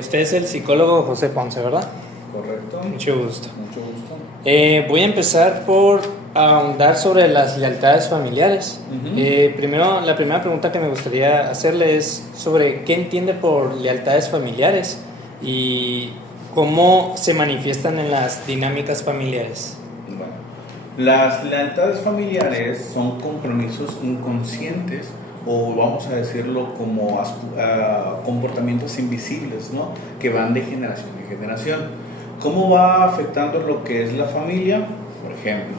Usted es el psicólogo José Ponce, ¿verdad? Correcto. Mucho gusto. Mucho gusto. Voy a empezar por ahondar sobre las lealtades familiares. Primero, la primera pregunta que me gustaría hacerle es sobre qué entiende por lealtades familiares y cómo se manifiestan en las dinámicas familiares. Bueno, las lealtades familiares son compromisos inconscientes o vamos a decirlo como comportamientos invisibles, ¿no? Que van de generación en generación. ¿Cómo va afectando lo que es la familia? Por ejemplo,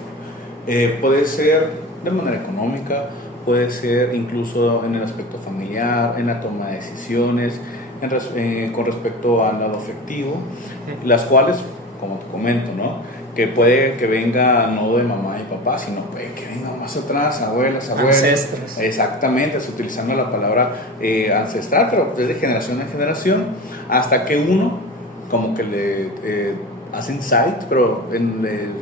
puede ser de manera económica, puede ser incluso en el aspecto familiar, en la toma de decisiones, con respecto al lado afectivo, las cuales, como te comento, ¿no? Que puede que venga no de mamá y papá, sino que venga más atrás, abuelas, abuelos. Ancestros. Exactamente, utilizando la palabra ancestral, pero desde generación en generación, hasta que uno como que le hace insight, pero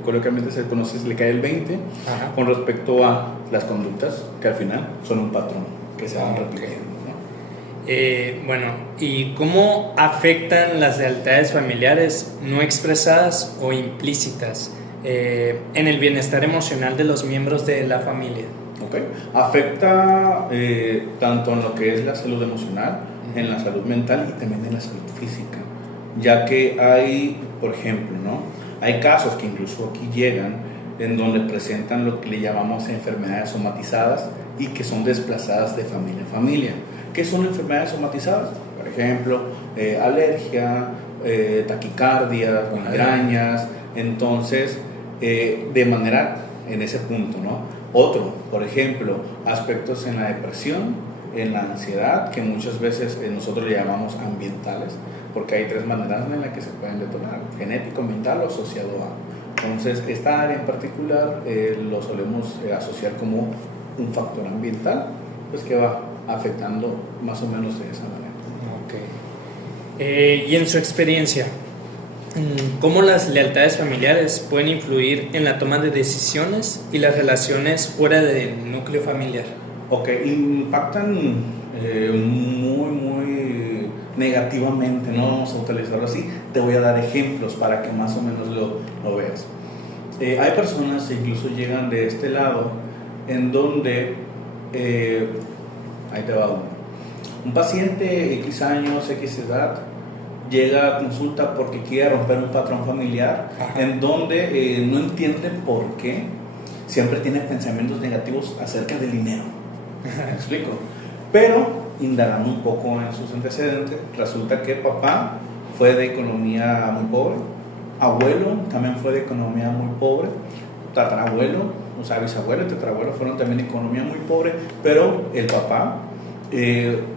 coloquialmente se conoce, se le cae el 20. Ajá. Con respecto a las conductas que al final son un patrón que se van repitiendo, ¿no? Bueno, ¿y cómo afectan las lealtades familiares no expresadas o implícitas en el bienestar emocional de los miembros de la familia? Okay. Afecta tanto en lo que es la salud emocional, en la salud mental y también en la salud física, ya que hay, por ejemplo, ¿no? Hay casos que incluso aquí llegan en donde presentan lo que le llamamos enfermedades somatizadas y que son desplazadas de familia a familia. ¿Qué son enfermedades somatizadas? Por ejemplo, alergia, taquicardia, migrañas. Entonces, de manera en ese punto, ¿no? Otro, por ejemplo, aspectos en la depresión, en la ansiedad, que muchas veces nosotros le llamamos ambientales, porque hay tres maneras en las que se pueden detonar: genético, ambiental o asociado a. Entonces, esta área en particular lo solemos asociar como un factor ambiental, pues que va afectando más o menos de esa manera. Okay. Y en su experiencia, ¿cómo las lealtades familiares pueden influir en la toma de decisiones y las relaciones fuera del núcleo familiar? Ok, impactan muy negativamente, no vamos a utilizarlo así. Te voy a dar ejemplos para que más o menos lo veas. Hay personas que incluso llegan de este lado en donde, ahí te va uno. Un paciente X años, X edad, llega a consulta porque quiere romper un patrón familiar. Ajá. En donde no entiende por qué siempre tiene pensamientos negativos acerca del dinero. ¿Me explico? Pero indagando un poco en sus antecedentes, resulta que papá fue de economía muy pobre, abuelo también fue de economía muy pobre, tatarabuelo, o sea, bisabuelo y tatarabuelo fueron también de economía muy pobre, pero el papá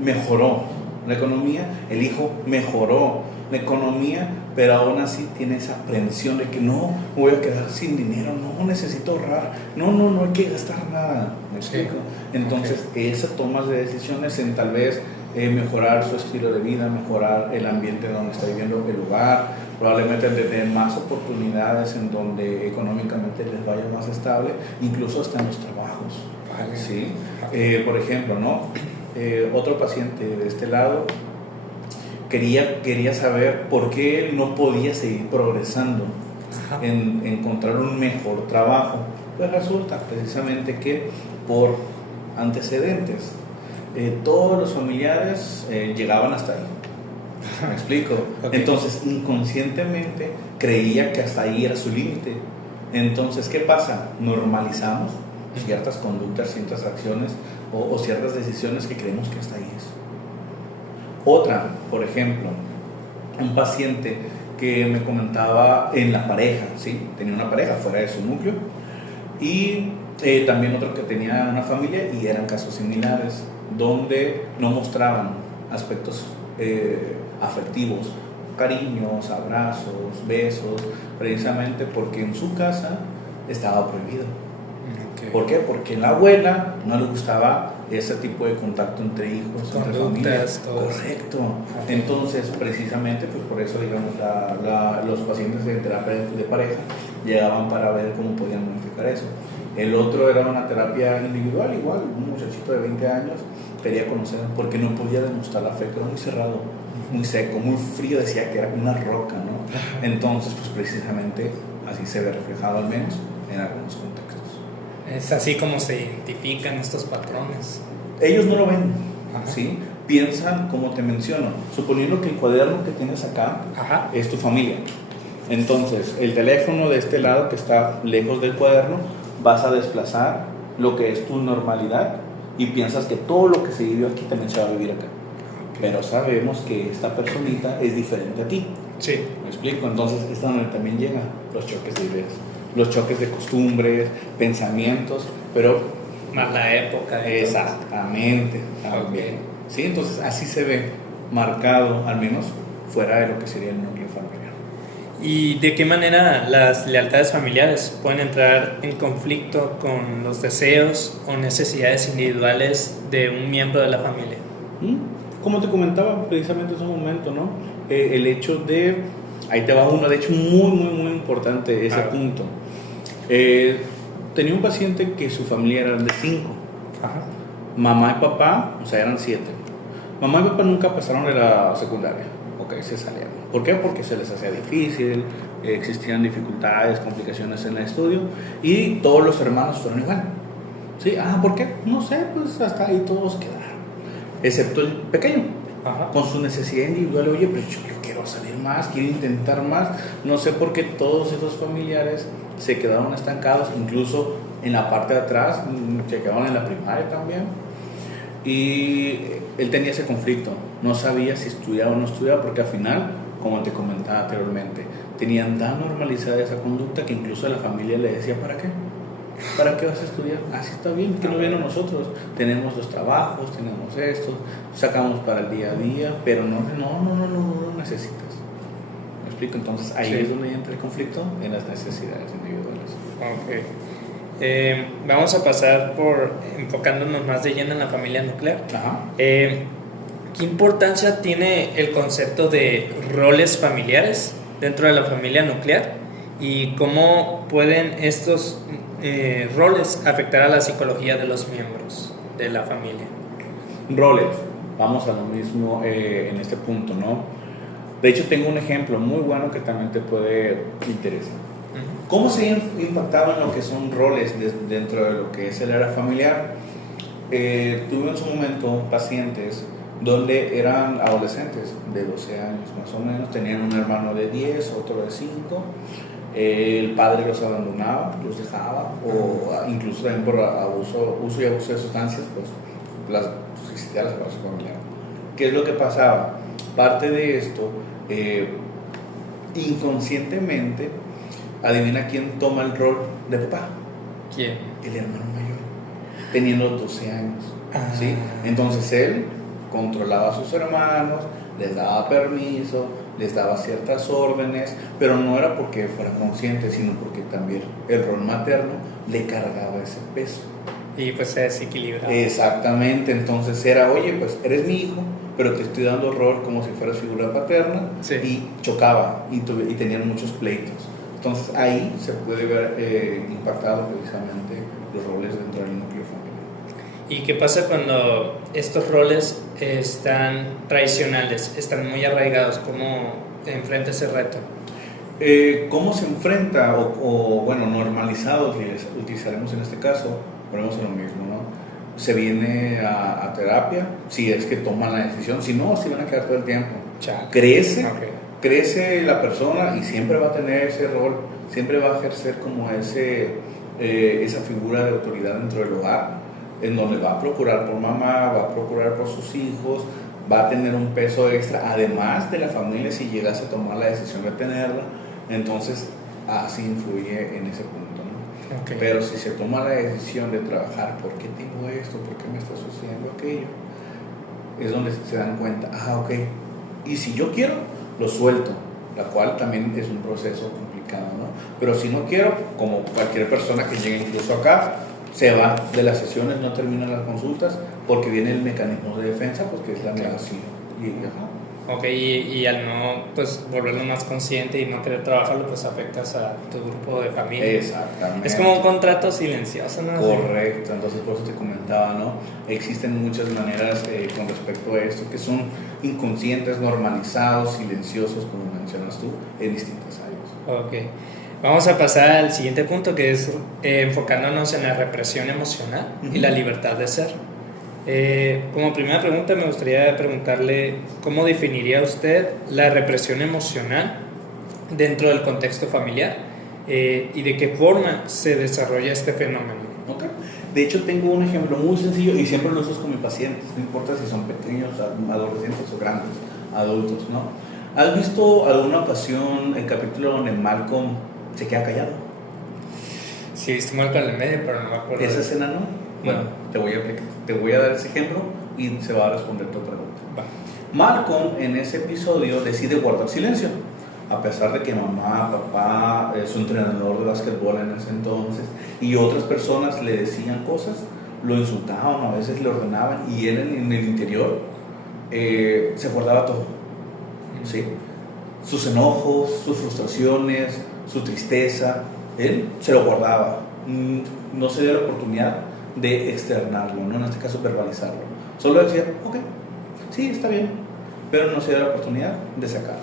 mejoró la economía, el hijo mejoró la economía, pero aún así tiene esa aprensión de que no, me voy a quedar sin dinero, no, necesito ahorrar, no hay que gastar nada, ¿me explico? Entonces, esa toma de decisiones en tal vez mejorar su estilo de vida, mejorar el ambiente donde está viviendo el lugar, probablemente tener más oportunidades en donde económicamente les vaya más estable, incluso hasta en los trabajos. Vale. ¿Sí? Por ejemplo, ¿no? Otro paciente de este lado quería saber por qué él no podía seguir progresando en encontrar un mejor trabajo. Pues resulta precisamente que por antecedentes todos los familiares llegaban hasta ahí. ¿Me explico? Okay. Entonces inconscientemente creía que hasta ahí era su límite. Entonces, ¿qué pasa? Normalizamos ciertas conductas, ciertas acciones o ciertas decisiones que creemos que hasta ahí es. Otra, por ejemplo, un paciente que me comentaba en la pareja, ¿sí? Tenía una pareja fuera de su núcleo y también otro que tenía una familia y eran casos similares, donde no mostraban aspectos afectivos, cariños, abrazos, besos, precisamente porque en su casa estaba prohibido. Okay. ¿Por qué? Porque la abuela no le gustaba ese tipo de contacto entre hijos, entre familias. Correcto. Okay. Entonces, precisamente, pues por eso, digamos, los pacientes de terapia de pareja llegaban para ver cómo podían modificar eso. El otro era una terapia individual, igual, un muchachito de 20 años quería conocer porque no podía demostrar afecto, era muy cerrado. muy seco, muy frío, decía que era una roca, ¿no? Entonces, pues precisamente así se ve reflejado al menos en algunos contextos. Es así como se identifican estos patrones. Ellos no lo ven, Ajá. ¿sí? Piensan, como te menciono, suponiendo que el cuaderno que tienes acá Ajá. es tu familia. Entonces, el teléfono de este lado que está lejos del cuaderno, vas a desplazar lo que es tu normalidad y piensas que todo lo que se vivió aquí también se va a vivir acá. Pero sabemos que esta personita es diferente a ti. Sí. ¿Me explico? Entonces es donde también llegan los choques de ideas, los choques de costumbres, pensamientos, pero... Más la época. Exactamente, también. ¿Sí? Entonces así se ve marcado, al menos fuera de lo que sería el núcleo familiar. ¿Y de qué manera las lealtades familiares pueden entrar en conflicto con los deseos o necesidades individuales de un miembro de la familia? Como te comentaba precisamente hace un momento, ¿no? El hecho de, ahí te va uno, de hecho muy importante ese punto. Tenía un paciente que su familia era de 5. Ajá. Mamá y papá, o sea, eran 7. Mamá y papá nunca pasaron de la secundaria. Ok, se salieron. ¿Por qué? Porque se les hacía difícil, existían dificultades, complicaciones en el estudio y todos los hermanos fueron igual. ¿Sí? ¿Por qué? No sé, pues hasta ahí todos quedaron. Excepto el pequeño, Ajá. con su necesidad individual. Oye, pero yo quiero salir más, quiero intentar más. No sé por qué todos esos familiares se quedaron estancados, incluso en la parte de atrás, se quedaron en la primaria también. Y él tenía ese conflicto, no sabía si estudiaba o no estudiaba, porque al final, como te comentaba anteriormente, tenían tan normalizada esa conducta que incluso la familia le decía, ¿para qué? ¿Para qué vas a estudiar? Así está bien, que no vienen nosotros. Tenemos los trabajos, tenemos esto, sacamos para el día a día, pero no necesitas. ¿Me explico? Entonces ahí es donde entra el conflicto en las necesidades individuales. Ok. Vamos a pasar por enfocándonos más de lleno en la familia nuclear. Ajá. ¿Qué importancia tiene el concepto de roles familiares dentro de la familia nuclear? ¿Y cómo pueden estos roles afectar a la psicología de los miembros de la familia? Roles, vamos a lo mismo en este punto, ¿no? De hecho, tengo un ejemplo muy bueno que también te puede interesar. ¿Cómo se ha impactado en lo que son roles dentro de lo que es el área familiar? Tuve en su momento pacientes donde eran adolescentes de 12 años más o menos, tenían un hermano de 10, otro de 5, el padre los abandonaba, los dejaba, o incluso también por uso y abuso de sustancias, pues existía la separación familiar. ¿Qué es lo que pasaba? Parte de esto, inconscientemente, adivina quién toma el rol de papá. ¿Quién? El hermano mayor, teniendo 12 años. ¿Sí? Entonces él controlaba a sus hermanos, les daba permiso, les daba ciertas órdenes, pero no era porque fuera consciente, sino porque también el rol materno le cargaba ese peso. Y pues se desequilibraba. Exactamente, entonces era, oye, pues eres mi hijo, pero te estoy dando rol como si fueras figura paterna, sí. Y chocaba y tenían muchos pleitos. Entonces ahí se puede ver impactado precisamente los roles dentro del núcleo familiar. ¿Y qué pasa cuando estos roles están tradicionales, están muy arraigados? ¿Cómo enfrenta ese reto? ¿Cómo se enfrenta o bueno, normalizado, utilizaremos en este caso, ponemos en lo mismo, ¿no? Se viene a terapia, si es que toman la decisión, si no, si van a quedar todo el tiempo. Crece la persona y siempre va a tener ese rol, siempre va a ejercer como esa figura de autoridad dentro del hogar, en donde va a procurar por mamá, va a procurar por sus hijos, va a tener un peso extra, además de la familia si llegase a tomar la decisión de tenerla, entonces así influye en ese punto, ¿no? Okay. Pero si se toma la decisión de trabajar, ¿por qué tengo esto? ¿Por qué me está sucediendo aquello? Es donde se dan cuenta, ok, y si yo quiero, lo suelto, la cual también es un proceso complicado, ¿no? Pero si no quiero, como cualquier persona que llegue incluso acá, se va de las sesiones, no termina las consultas, porque viene el mecanismo de defensa, pues que es la negación. Ok, y al no pues volverlo más consciente y no querer trabajarlo, pues afectas a tu grupo de familia. Exactamente. Es como un contrato silencioso, ¿no? Correcto, entonces por eso te comentaba, ¿no? Existen muchas maneras con respecto a esto que son inconscientes, normalizados, silenciosos, como mencionas tú, en distintas áreas. Ok, vamos a pasar al siguiente punto, que es enfocándonos en la represión emocional y la libertad de ser. Como primera pregunta me gustaría preguntarle cómo definiría usted la represión emocional dentro del contexto familiar y de qué forma se desarrolla este fenómeno. Okay. De hecho, tengo un ejemplo muy sencillo y siempre lo uso con mis pacientes, no importa si son pequeños, adolescentes o grandes, adultos, ¿no? ¿Has visto alguna ocasión el capítulo donde Malcolm se queda callado? Sí, viste Malcolm en el medio, pero no me acuerdo. ¿Esa escena no? Bueno, te voy a dar ese ejemplo y se va a responder tu pregunta. Va. Malcolm en ese episodio decide guardar silencio, a pesar de que mamá, papá, su entrenador de básquetbol en ese entonces y otras personas le decían cosas, lo insultaban, a veces le ordenaban y él en el interior se guardaba todo, ¿sí? Sus enojos, sus frustraciones, su tristeza, él se lo guardaba, no se dio la oportunidad de externarlo, ¿no? En este caso verbalizarlo, solo decía, ok, sí, está bien, pero no se dio la oportunidad de sacarlas.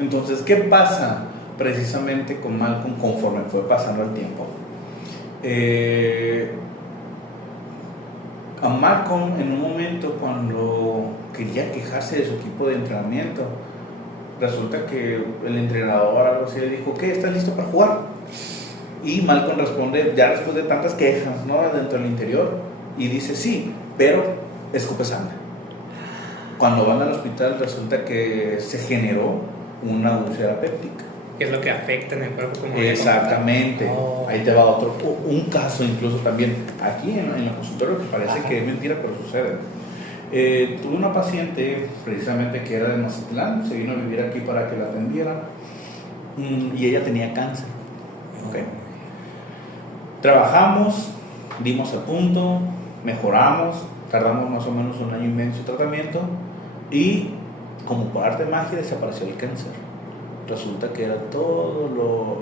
Entonces, ¿qué pasa precisamente con Malcolm conforme fue pasando el tiempo? A Malcolm en un momento cuando quería quejarse de su equipo de entrenamiento, resulta que el entrenador algo así le dijo, ¿qué? ¿Estás listo para jugar? Y Malcolm responde, ya después de tantas quejas, ¿no? Dentro del interior, y dice, sí, pero escupe sangre. Cuando van al hospital resulta que se generó una úlcera péptica. ¿Qué es lo que afecta en el cuerpo? Como exactamente. Ahí te va otro, un caso incluso también aquí en el consultorio que parece que es mentira, pero sucede. Tuve una paciente precisamente que era de Mazatlán, se vino a vivir aquí para que la atendiera y ella tenía cáncer. Okay. Trabajamos, dimos el punto, mejoramos, tardamos más o menos 1 año y medio en su tratamiento y como por arte de magia desapareció el cáncer. Resulta que era todo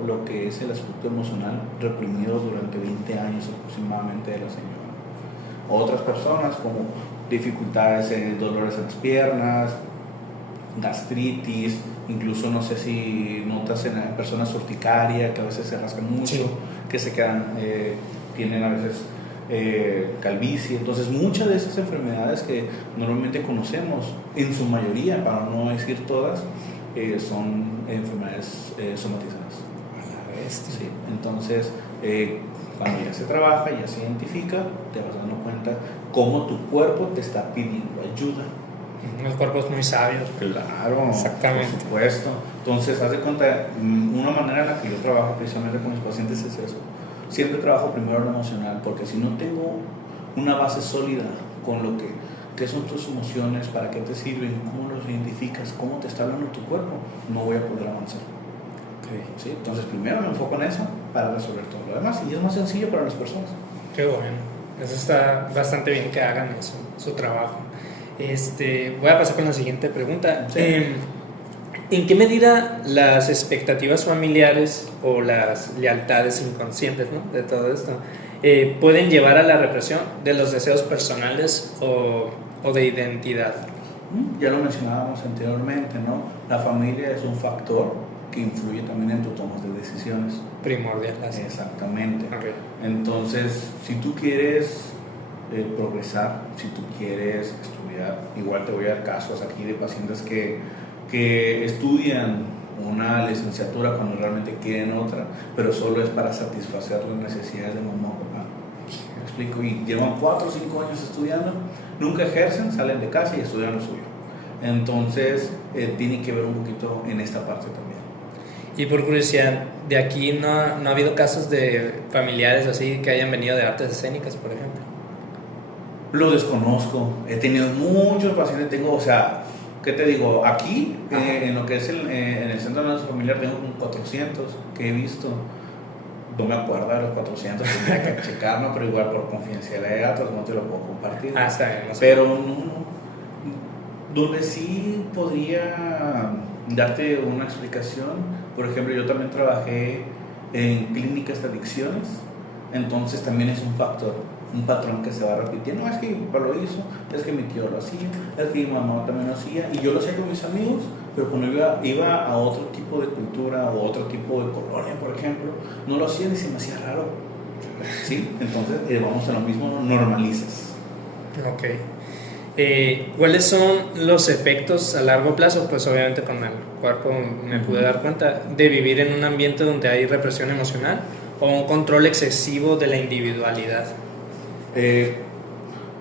lo que es el aspecto emocional reprimido durante 20 años aproximadamente de la señora. Otras personas como dificultades, dolores en las piernas, gastritis, incluso no sé si notas en personas urticaria que a veces se rascan mucho, sí, que se quedan, tienen a veces calvicie. Entonces muchas de esas enfermedades que normalmente conocemos, en su mayoría, para no decir todas, son enfermedades somatizadas. A la vez. Sí. Entonces cuando ya se trabaja, ya se identifica, te vas dando cuenta cómo tu cuerpo te está pidiendo ayuda. El cuerpo es muy sabio. Claro, exactamente. por supuesto. Entonces, haz de cuenta, una manera en la que yo trabajo precisamente con mis pacientes es eso. Siempre trabajo primero lo emocional, porque si no tengo una base sólida con lo que qué son tus emociones, para qué te sirven, cómo los identificas, cómo te está hablando tu cuerpo, no voy a poder avanzar. Okay. ¿Sí? Entonces, primero me enfoco en eso para resolver todo lo demás, y es más sencillo para las personas. Qué bueno. Eso está bastante bien que hagan eso, su trabajo. Voy a pasar con la siguiente pregunta. Sí. ¿En qué medida las expectativas familiares o las lealtades inconscientes, ¿no?, de todo esto pueden llevar a la represión de los deseos personales o de identidad? Ya lo mencionábamos anteriormente, ¿no? La familia es un factor que influye también en tu toma de decisiones. Primordial. Exactamente. Okay. Entonces, si tú quieres progresar, si tú quieres estudiar, igual te voy a dar casos aquí de pacientes que estudian una licenciatura cuando realmente quieren otra, pero solo es para satisfacer las necesidades de mamá o papá. ¿Me explico? Y llevan 4 o 5 años estudiando, nunca ejercen, salen de casa y estudian lo suyo. Entonces, tiene que ver un poquito en esta parte también. Y por curiosidad, ¿de aquí no ha habido casos de familiares así que hayan venido de artes escénicas, por ejemplo? Lo desconozco. He tenido muchos pacientes, o sea, ¿qué te digo? Aquí, en lo que es en el centro de nuestra familiar, tengo como 400 que he visto. No me acuerdo de los 400, tendría que checarlo, pero igual por confidencialidad no te lo puedo compartir. Está bien. Pero no, Donde sí podría darte una explicación, por ejemplo, yo también trabajé en clínicas de adicciones, entonces también es un factor, un patrón que se va repitiendo. No, es que mi papá lo hizo, es que mi tío lo hacía, es que mi mamá también lo hacía, y yo lo hacía con mis amigos, pero cuando iba a otro tipo de cultura o otro tipo de colonia, por ejemplo, no lo hacían y se me hacía raro. ¿Sí? Entonces, vamos a lo mismo, normalizas. Ok. ¿Cuáles son los efectos a largo plazo? Pues obviamente con el cuerpo me pude dar cuenta de vivir en un ambiente donde hay represión emocional o un control excesivo de la individualidad.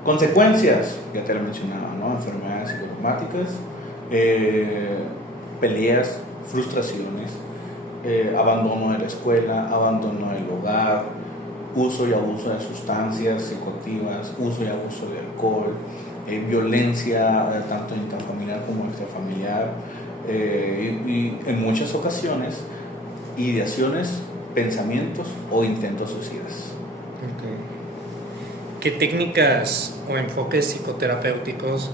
Consecuencias, ya te lo mencionaba, ¿no? Enfermedades psicosomáticas, peleas, frustraciones, abandono de la escuela, abandono del hogar, uso y abuso de sustancias psicoactivas, uso y abuso de alcohol, violencia tanto intrafamiliar como extrafamiliar, y en muchas ocasiones ideaciones, pensamientos o intentos suicidas. Okay. ¿Qué técnicas o enfoques psicoterapéuticos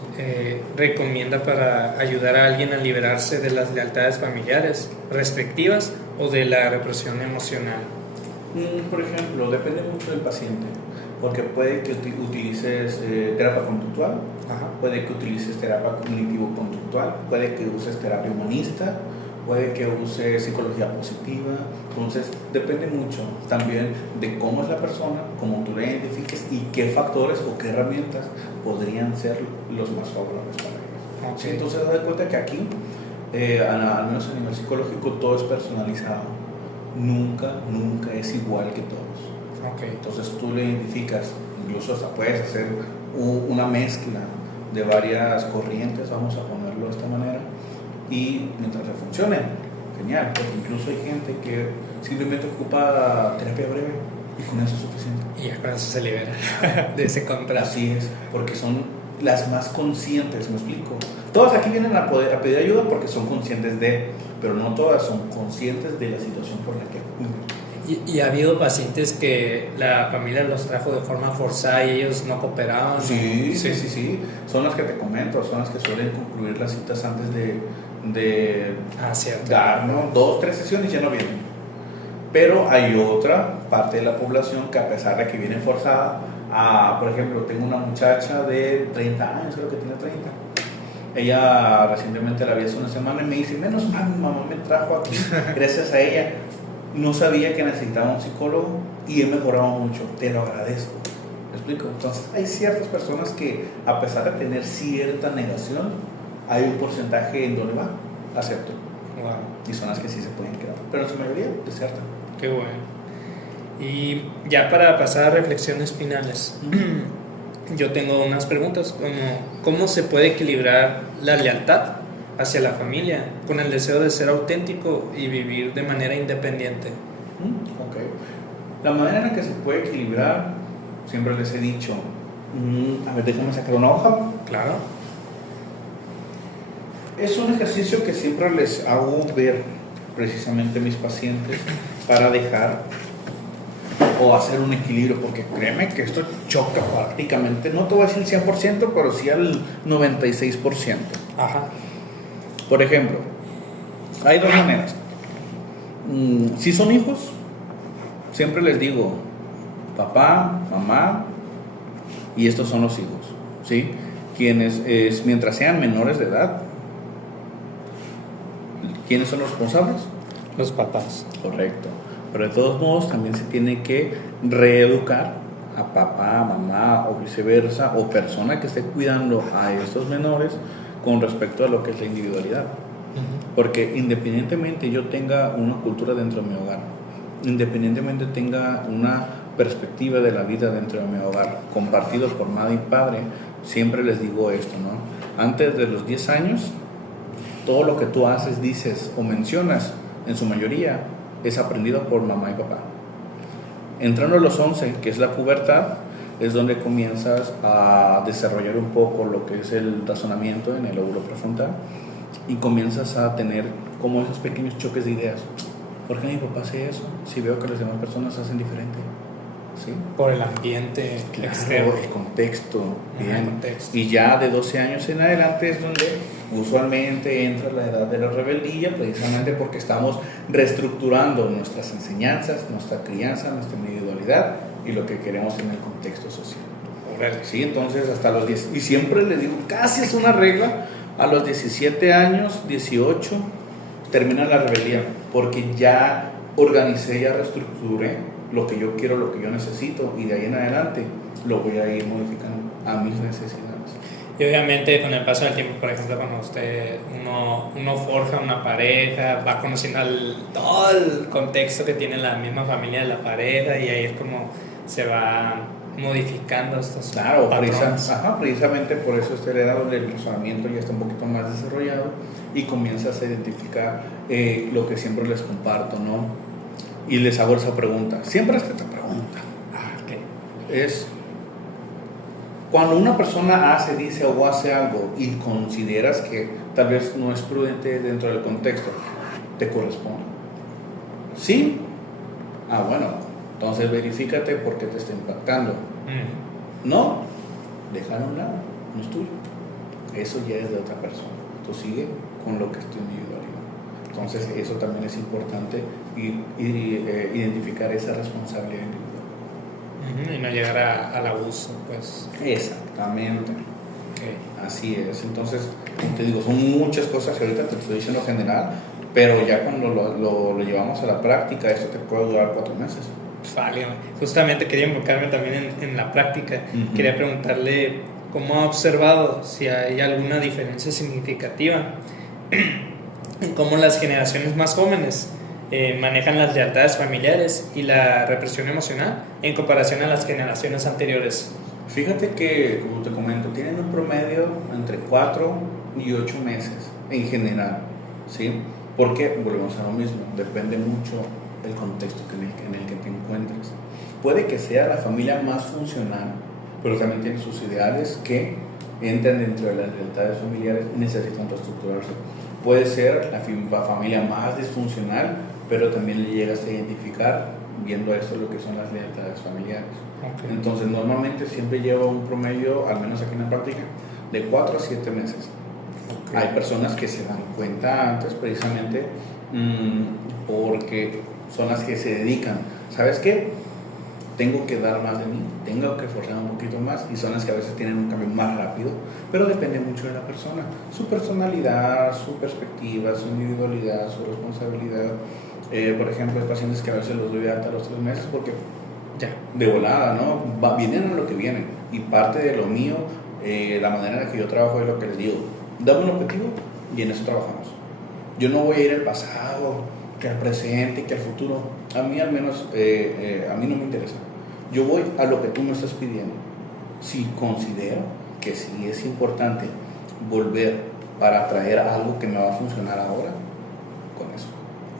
recomienda para ayudar a alguien a liberarse de las lealtades familiares restrictivas o de la represión emocional? Por ejemplo, depende mucho del paciente, porque puede que utilices terapia conductual, puede que utilices terapia cognitivo-conductual, puede que uses terapia humanista, puede que uses psicología positiva. Entonces depende mucho también de cómo es la persona, cómo tú la identifiques y qué factores o qué herramientas podrían ser los más favorables para ellos. Okay. Entonces da cuenta que aquí, al menos a nivel psicológico, todo es personalizado. Nunca es igual que todos. Okay. Entonces tú le identificas, incluso hasta puedes hacer una mezcla de varias corrientes, vamos a ponerlo de esta manera, y mientras le funcione, genial, porque incluso hay gente que simplemente ocupa terapia breve y con eso es suficiente. Y ya con eso se libera de ese control. Así es, porque son las más conscientes, ¿me explico? Todas aquí vienen a pedir ayuda porque son conscientes de, pero no todas son conscientes de la situación por la que acuden. ¿Y ha habido pacientes que la familia los trajo de forma forzada y ellos no cooperaban? Sí. Son las que te comento, son las que suelen concluir las citas antes de dar, ¿no? 2-3 sesiones ya no vienen. Pero hay otra parte de la población que, a pesar de que viene forzada, por ejemplo, tengo una muchacha de 30 años, creo que tiene 30. Ella recientemente la vi hace una semana y me dice: menos mal, mi mamá me trajo aquí, gracias a ella. No sabía que necesitaba un psicólogo y he mejorado mucho, te lo agradezco. ¿Me explico? Entonces hay ciertas personas que, a pesar de tener cierta negación, hay un porcentaje en donde va, acepto. Wow. Y son las que sí se pueden quedar, pero en su mayoría desertan. Qué bueno. Y ya para pasar a reflexiones finales, yo tengo unas preguntas como: ¿cómo se puede equilibrar la lealtad hacia la familia con el deseo de ser auténtico y vivir de manera independiente? Okay. La manera en la que se puede equilibrar, siempre les he dicho, a ver, déjame sacar una hoja. Claro. Es un ejercicio que siempre les hago ver precisamente a mis pacientes para dejar o hacer un equilibrio, porque créeme que esto choca prácticamente, no te voy a decir el 100%, pero sí al 96%. Ajá. Por ejemplo, hay dos maneras. Si son hijos, siempre les digo papá, mamá, y estos son los hijos, ¿sí? Quienes, mientras sean menores de edad, ¿quiénes son los responsables? Los papás. Correcto. Pero de todos modos también se tiene que reeducar a papá, mamá o viceversa, o persona que esté cuidando a estos menores con respecto a lo que es la individualidad. Porque independientemente yo tenga una cultura dentro de mi hogar, independientemente tenga una perspectiva de la vida dentro de mi hogar, compartido por madre y padre, siempre les digo esto, ¿no? Antes de los 10 años, todo lo que tú haces, dices o mencionas, en su mayoría, es aprendido por mamá y papá. Entrando a los 11, que es la pubertad, es donde comienzas a desarrollar un poco lo que es el razonamiento en el lóbulo prefrontal y comienzas a tener como esos pequeños choques de ideas. ¿Por qué mi papá hace eso? Si veo que las demás personas hacen diferente. ¿sí? Por el ambiente externo. El contexto, bien. El contexto. Y ya de 12 años en adelante es donde usualmente entra la edad de la rebeldía, precisamente porque estamos reestructurando nuestras enseñanzas, nuestra crianza, nuestra individualidad y lo que queremos en el contexto social. Sí, entonces hasta los 10, y siempre les digo, casi es una regla, a los 17 años, 18, termina la rebeldía, porque ya organicé, ya reestructuré lo que yo quiero, lo que yo necesito, y de ahí en adelante lo voy a ir modificando a mis necesidades. Y obviamente con el paso del tiempo, por ejemplo, cuando uno forja una pareja, va conociendo todo el contexto que tiene la misma familia de la pareja, y ahí es como se va modificando estos patrones. Precisamente por eso este edad donde el razonamiento ya está un poquito más desarrollado y comienzas a identificar lo que siempre les comparto, ¿no? Y les hago esa pregunta, siempre es esta pregunta, es cuando una persona dice o hace algo y consideras que tal vez no es prudente dentro del contexto, ¿te corresponde? ¿Sí? Bueno, entonces verifícate por qué te está impactando. No, déjalo a un lado, no es tuyo. Eso ya es de otra persona. Tú sigue con lo que es tu individualidad. Entonces eso también es importante identificar esa responsabilidad individual. Y no llegar al abuso, pues. Exactamente. Así es. Entonces, te digo, son muchas cosas que ahorita te estoy diciendo general, pero ya cuando lo llevamos a la práctica, esto te puede durar 4 meses. Vale, justamente quería enfocarme también en la práctica. Quería preguntarle cómo ha observado si hay alguna diferencia significativa en cómo las generaciones más jóvenes manejan las lealtades familiares y la represión emocional en comparación a las generaciones anteriores. Fíjate que, como te comento, tienen un promedio entre 4 y 8 meses en general, ¿sí? Porque volvemos a lo mismo, depende mucho el contexto en el que te encuentres. Puede que sea la familia más funcional, pero también tiene sus ideales que entran dentro de las lealtades familiares y necesitan reestructurarse. Puede ser la familia más disfuncional, pero también le llegas a identificar viendo esto lo que son las lealtades familiares. Entonces normalmente siempre lleva un promedio, al menos aquí en la práctica, de 4 a 7 meses. Hay personas que se dan cuenta antes precisamente porque son las que se dedican, ¿sabes qué? Tengo que dar más de mí, tengo que esforzar un poquito más, y son las que a veces tienen un cambio más rápido, pero depende mucho de la persona, su personalidad, su perspectiva, su individualidad, su responsabilidad. Por ejemplo, hay pacientes que a veces los doy de alta a los 3 meses porque ya, de volada, ¿no? Vienen a lo que vienen, y parte de lo mío, la manera en la que yo trabajo es lo que les digo, dame un objetivo y en eso trabajamos. Yo no voy a ir al pasado, que al presente, que al futuro. A mí al menos, a mí no me interesa. Yo voy a lo que tú me estás pidiendo. Si considero que sí es importante volver para traer algo que me va a funcionar ahora, con eso.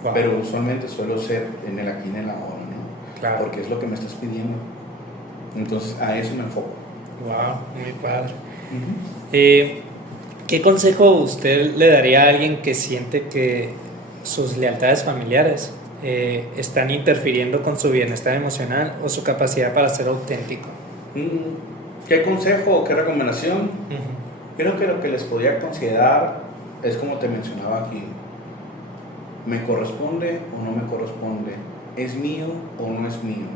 Wow. Pero usualmente suelo ser en el aquí y en el ahora, ¿no? Claro. Porque es lo que me estás pidiendo. Entonces a eso me enfoco. Wow, muy padre. ¿Qué consejo usted le daría a alguien que siente que sus lealtades familiares están interfiriendo con su bienestar emocional o su capacidad para ser auténtico? ¿Qué consejo o qué recomendación? Creo que lo que les podría considerar es como te mencionaba aquí. ¿Me corresponde o no me corresponde? ¿Es mío o no es mío?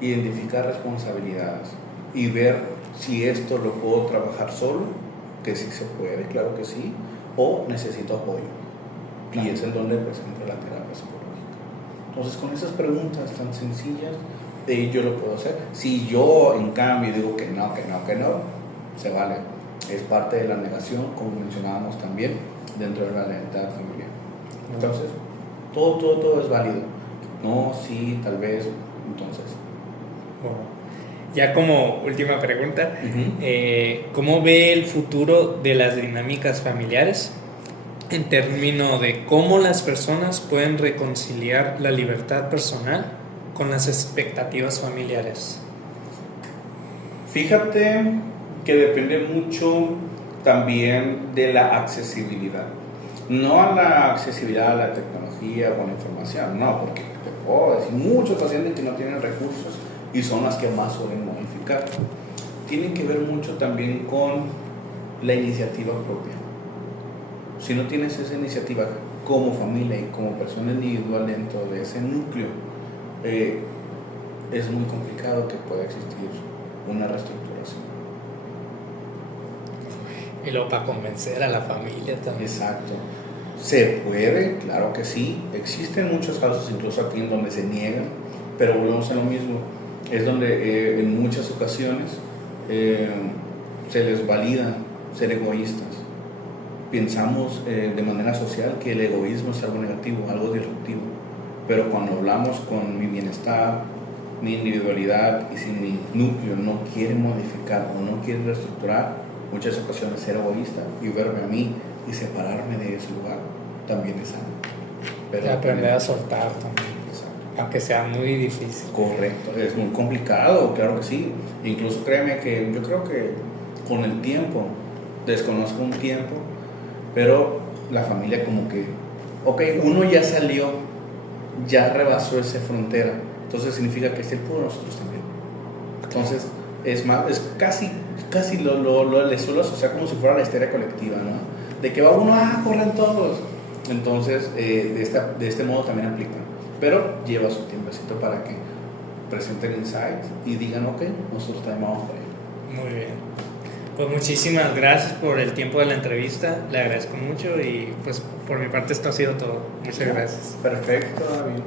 Identificar responsabilidades y ver si esto lo puedo trabajar solo, que sí se puede, claro que sí, o necesito apoyo. Claro. Y es el donde pues entra la terapia psicológica. Entonces, con esas preguntas tan sencillas, yo lo puedo hacer. Si yo, en cambio, digo que no, se vale. Es parte de la negación, como mencionábamos también, dentro de la lealtad familiar. Entonces, todo es válido. No, sí, tal vez, entonces. Ya como última pregunta, ¿cómo ve el futuro de las dinámicas familiares en términos de cómo las personas pueden reconciliar la libertad personal con las expectativas familiares? Fíjate que depende mucho también de la accesibilidad. No a la accesibilidad a la tecnología o a la información, no, porque te puedo decir muchos pacientes que no tienen recursos y son las que más suelen modificar. Tienen que ver mucho también con la iniciativa propia. Si no tienes esa iniciativa como familia y como persona individual dentro de ese núcleo, es muy complicado que pueda existir una reestructuración. Y luego para convencer a la familia también. Exacto. Se puede, claro que sí. Existen muchos casos, incluso aquí, en donde se niegan, pero volvemos a lo mismo. Es donde en muchas ocasiones se les valida ser egoístas. Pensamos de manera social que el egoísmo es algo negativo, algo disruptivo. Pero cuando hablamos con mi bienestar, mi individualidad, y si mi núcleo no quiere modificar o no quiere reestructurar, muchas ocasiones ser egoísta y verme a mí y separarme de ese lugar también es sano. Pero aprender a soltar también. Exacto. Aunque sea muy difícil. Correcto, es muy complicado, claro que sí. Incluso créeme que yo creo que con el tiempo, desconozco un tiempo, pero la familia como que, ok, uno ya salió, ya rebasó esa frontera, entonces significa que es el por nosotros también. Entonces es casi le suelo asociar como si fuera la histeria colectiva, ¿no? De que va uno, corren todos. Entonces de este modo también aplica, pero lleva su tiempecito para que presenten insights y digan, ok, nosotros también vamos por ahí. Muy bien. Pues muchísimas gracias por el tiempo de la entrevista, le agradezco mucho y pues por mi parte esto ha sido todo. Muchas gracias. Perfecto, David.